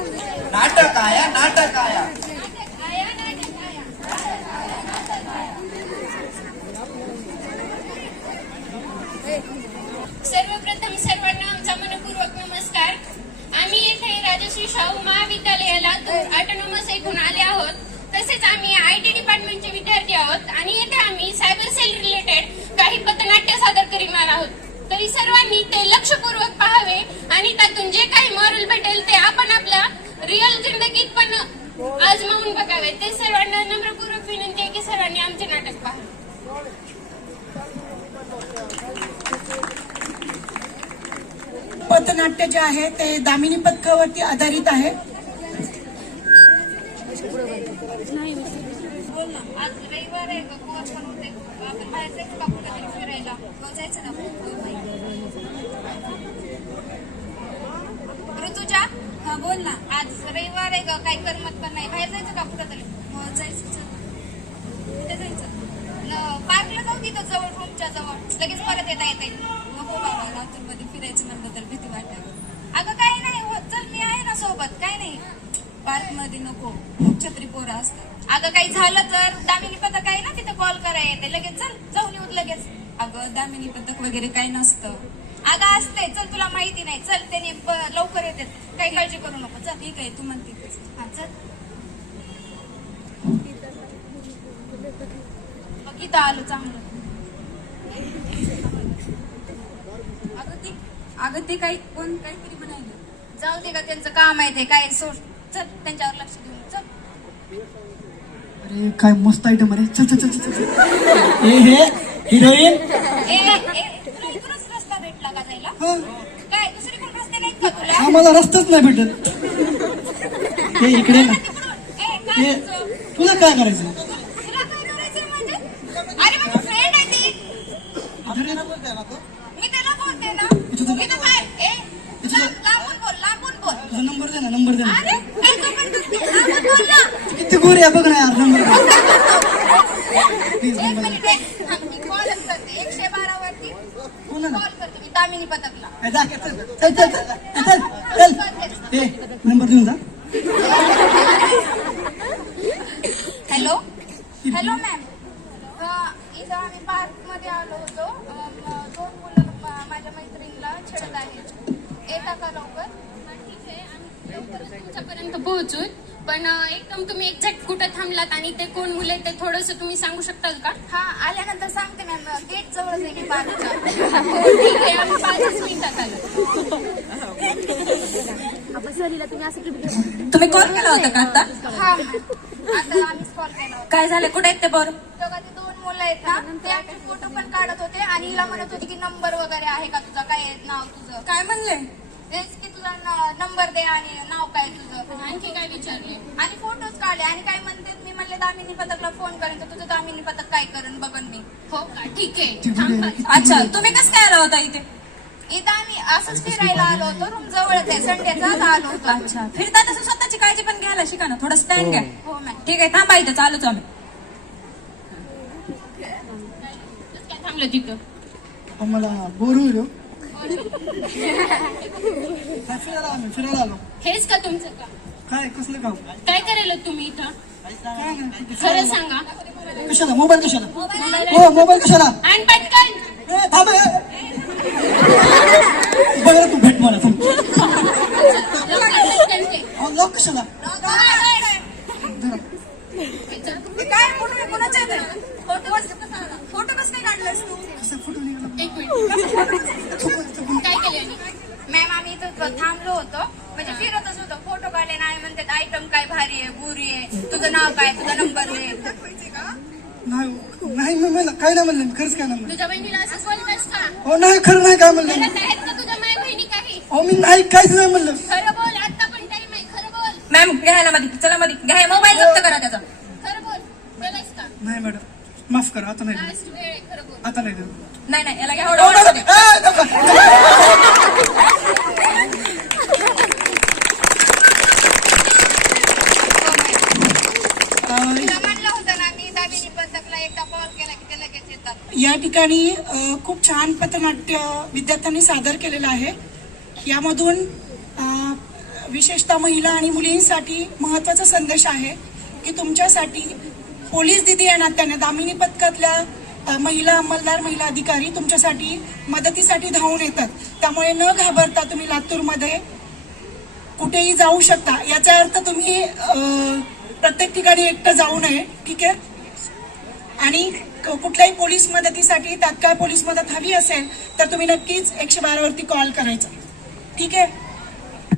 नाटक आया नाटक आया सर्वप्रथम सर्वांना आमचा मनपूर्वक नमस्कार आम्ही येथे राजश्री शाहू महाविद्यालयाला ऑटोनॉमस ऐकून आले आहोत तसेच आम्ही आय टी डिपार्टमेंटचे विद्यार्थी आहोत आणि येथे आम्ही सायबर सेल रिलेटेड काही पथनाट्य सादर करणार आहोत तरी सर्वांनी ते लक्षपूर्वक पाहावे आणि त्यातून जे काही मॉरल भेटेल ते आपण आपल्या रिअल जिंदगीत पण आजमावून बघावे. ते सर्वांना नम्रपूर्वक विनंती आहे की सर्वांनी आमचे नाटक पाहावे. पथनाट्य जे आहे ते दामिनी पथकावरती आधारित आहे. आज रविवार आहे का कोण पण होते आपण बाहेर जायचं का कुठं तरी फिरायला? जायचं ना? ऋतुजा? हा बोल ना. आज रविवार आहे का? काही करमत पण नाही. बाहेर जायचं का कुठं तरी हो जायचं कुठे जायचं? पार्कला जाऊ तिथं जवळ रूमच्या जवळ. लगेच परत येता येते नको बाबा लातूरमध्ये फिरायचं म्हणलं तर भीती वाटते अगं काही नाही. होत चल मी आहे ना सोबत. काय नाही. पार्कमध्ये नको. खूप छत्री पोरं असतात. अगं काही झालं तर दामिनी पथक आहे ना तिथे कॉल करायला येते. लगेच चल जाऊन येऊ लगेच. अगं दामिनी पथक वगैरे काही नसतं. अगं असते चल तुला माहिती नाही. चल त्याने लवकर येते. काही काळजी करू नको. चल ठीक आहे तू म्हणते. हा चल. आलो चांगलं. अगं ते अगं ते काही कोण काहीतरी म्हणायला. जाऊ दे का त्यांचं काम आहे ते. काय सोड. चल त्यांच्यावर लक्ष देऊन. चल. अरे काय मस्त आयटम अरे चल चल चल चल, हे हिरोईन ए ए तुला इथूनच रस्ता भेटला का जायला काय दुसरीकडे रस्ते नाहीत का तुला आम्हाला रस्ताच नाही भेटत. हे इकडे ना. काय हे? तुला काय करायचं? काय म्हणजे? अरे ना. काय बोल बोल. तुझा नंबर दे ना नंबर दे ना. काय बोल ना. किती गोरी आहे बघ ना यार नंबर एकशे बारा वरती कोणाला कॉल करते मी दामिनी पथकला. जा, चल चल चल चल चल ए नंबर देऊन जा हॅलो? हॅलो मॅम इथं आम्ही पार्कमध्ये आलो होतो. दोन मुलं म- माझ्या मैत्रिणीला छेडत आहेत. येता का लवकर. ठीक आहे आम्ही लवकरच तुमच्यापर्यंत पोहोचू पण एकदम तुम्ही एक्झॅक्ट कुठं थांबलात आणि ते कोण मुलं आहेत ते थोडंसं तुम्ही सांगू शकताल का? हा आल्यानंतर सांगते मॅम गेट जवळच आहे की ठीक आहे आम्ही पाचच मिनिटात आलो. तुम्ही कॉल केला होता का आता? हा आता होता काय झालं? कुठे आहेत ते बरं तेव्हा ते दोन मुलं आहेत ना. ते आमचे फोटो पण काढत होते आणि हिला म्हणत होती की नंबर वगैरे आहे का तुझा? काय आहे? नाव तुझं? काय म्हणले? तेच की तुझा न- नंबर दे आणि नाव काय तुझं? आणखी काय विचारले? आणि फोटोज काढले. आणि काय म्हणते? मी म्हणले दामिनी पथकला फोन करेन तर तुझं दामिनी पथक काय करेन? बघन मी. हो? का ठीक आहे. थांब. अच्छा तुम्ही कसं काय आला होता इथे? इथं आम्ही असंच फिरायला आलो होतो रूम जवळच आहे. संडेचा आलो होतो अच्छा. फिरता तसं स्वतःची काळजी पण घ्यायला शिका ना थोडं स्टँड घ्या हो. मॅम ठीक आहे थांबा इथं चालूच आम्ही. थांबलं तिथं. आम्हाला बोर होईल हो. काय फिरायला आम्ही फिरायला आलो. हेच का तुमचं का काय कसलं काम? काय करायला तुम्ही इथं? काय नाही खरं सांगा. कशाला? मोबाईल कशाला? हो मोबाईल कशाला? आणि पटकन. ए, थांब ए. काय केले मॅम आम्ही इथं थांबलो होतो म्हणजे फिरतच होतो फ़ोटो काढले नाही म्हणते आयटम काय भारी आहे बुरी आहे तुझं नाव काय तुझा नंबर दे नाही नाही मी काय नाही म्हणलं मी काय नाही म्हणलं बहिणीला असंच बोलतस का हो नाही खरं नाही काय म्हणलं मी. म्हणत आहेत का बहिणी काही अहो मी नाही काहीच नाही म्हणलं खरं बोल आता पण टाइम आहे खरं बोल मॅम घ्यायला मध्ये चला मध्ये घ्या मोबाईल जप्त करा त्याचा माफ करा आता नाही देत. आता नाही देत. याला घ्या. अं, या ठिकाणी अ, खूप छान पथनाट्य विद्यार्थ्यांनी सादर केलेलं आहे यामधून अ, विशेषतः महिला आणि मुलींसाठी महत्त्वाचा संदेश आहे की तुमच्यासाठी पोलीस दिदी या नात्याने दामिनी पथकातल्या महिला अंमलदार महिला अधिकारी तुमच्यासाठी मदतीसाठी धावून येतात. त्यामुळे न घाबरता तुम्ही लातूरमध्ये कुठेही जाऊ शकता. याचा अर्थ तुम्ही प्रत्येक ठिकाणी एकटं जाऊ नये. ठीक आहे? आणि क- कुठल्याही पोलीस मदतीसाठी तात्काळ पोलीस मदत हवी असेल तर तुम्ही नक्कीच एकशे बारावरती कॉल करायचा. ठीक आहे?